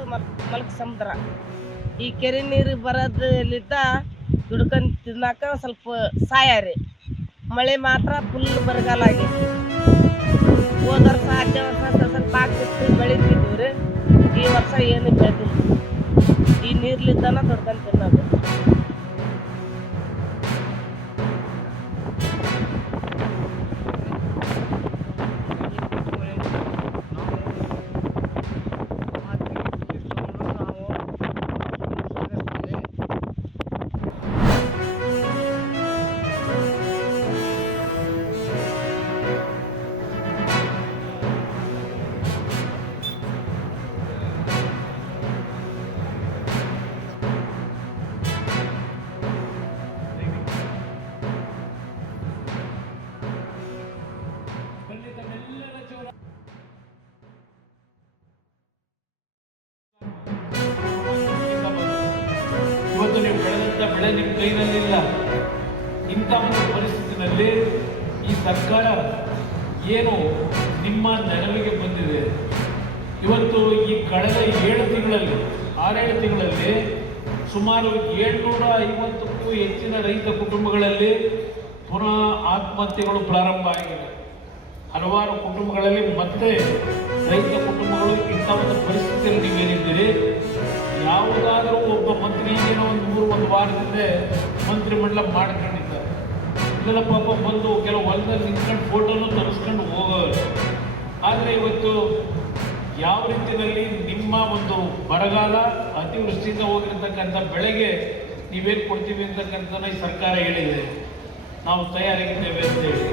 ನಮ್ಮದು ಮಲ್ಕ ಸಮುದ್ರ. ಈ ಕೆರೆ ನೀರು ಬರೋದ್ರಲ್ಲಿದ್ದ ದುಡ್ಕೊಂಡು ತಿನ್ನಕ ಸ್ವಲ್ಪ ಸಹಾಯ ರೀ. ಮಳೆ ಮಾತ್ರ ಫುಲ್ ಬರಗಾಲ ಆಗೈತಿ. ಹೋದ ವರ್ಷ ಹಚ್ಚ ವರ್ಷ ಸ್ವಲ್ಪ ಆಗ್ತಿತ್ತು, ಬೆಳಿತಿದ್ವಿ ರೀ. ಈ ವರ್ಷ ಏನು ಬೆಳೆದಿಲ್ಲ. ಈ ನೀರ್ಲಿದ್ದಾನ ದುಡ್ಕೊಂಡು ತಿನ್ನೋದು. ಇವತ್ತು ನೀವು ಬೆಳೆದಂಥ ಬೆಳೆ ನಿಮ್ಮ ಕೈನಲ್ಲಿಲ್ಲ. ಇಂಥ ಒಂದು ಪರಿಸ್ಥಿತಿನಲ್ಲಿ ಈ ಸರ್ಕಾರ ಏನು ನಿಮ್ಮ ನೆರವಿಗೆ ಬಂದಿದೆ. ಇವತ್ತು ಈ ಕಳೆದ 7 ತಿಂಗಳಲ್ಲಿ 6-7 ತಿಂಗಳಲ್ಲಿ ಸುಮಾರು 750ಕ್ಕೂ ಹೆಚ್ಚಿನ ರೈತ ಕುಟುಂಬಗಳಲ್ಲಿ ಪುನಃ ಆತ್ಮಹತ್ಯೆಗಳು ಪ್ರಾರಂಭ ಆಗಿದೆ. ಹಲವಾರು ಕುಟುಂಬಗಳಲ್ಲಿ ಮತ್ತೆ ರೈತ ಕುಟುಂಬಗಳು ಇಂಥ ಒಂದು ಪರಿಸ್ಥಿತಿಯಲ್ಲಿ ನೀವೇನಿದ್ದೀರಿ. ಯಾವುದಾದ್ರೂ ಒಬ್ಬ ಮಂತ್ರಿ ಏನೋ ಒಂದು ವಾರದಿಂದ ಮಂತ್ರಿಮಂಡಲ ಮಾಡ್ಕೊಂಡಿದ್ದಾರೆ. ಇದೆಲ್ಲ ಪಾಪ ಬಂದು ಕೆಲವು ಹೊಲದಲ್ಲಿ ನಿಂತ್ಕೊಂಡು ಫೋಟೋನು ತರಿಸ್ಕೊಂಡು ಹೋಗೋರು. ಆದರೆ ಇವತ್ತು ಯಾವ ರೀತಿಯಲ್ಲಿ ನಿಮ್ಮ ಒಂದು ಬರಗಾಲ ಅತಿವೃಷ್ಟಿಯಿಂದ ಹೋಗಿರ್ತಕ್ಕಂಥ ಬೆಳೆಗೆ ನೀವೇನು ಕೊಡ್ತೀವಿ ಅಂತಕ್ಕಂಥ ಈ ಸರ್ಕಾರ ಹೇಳಿದೆ. ನಾವು ತಯಾರಾಗಿದ್ದೇವೆ ಅಂತ ಹೇಳಿ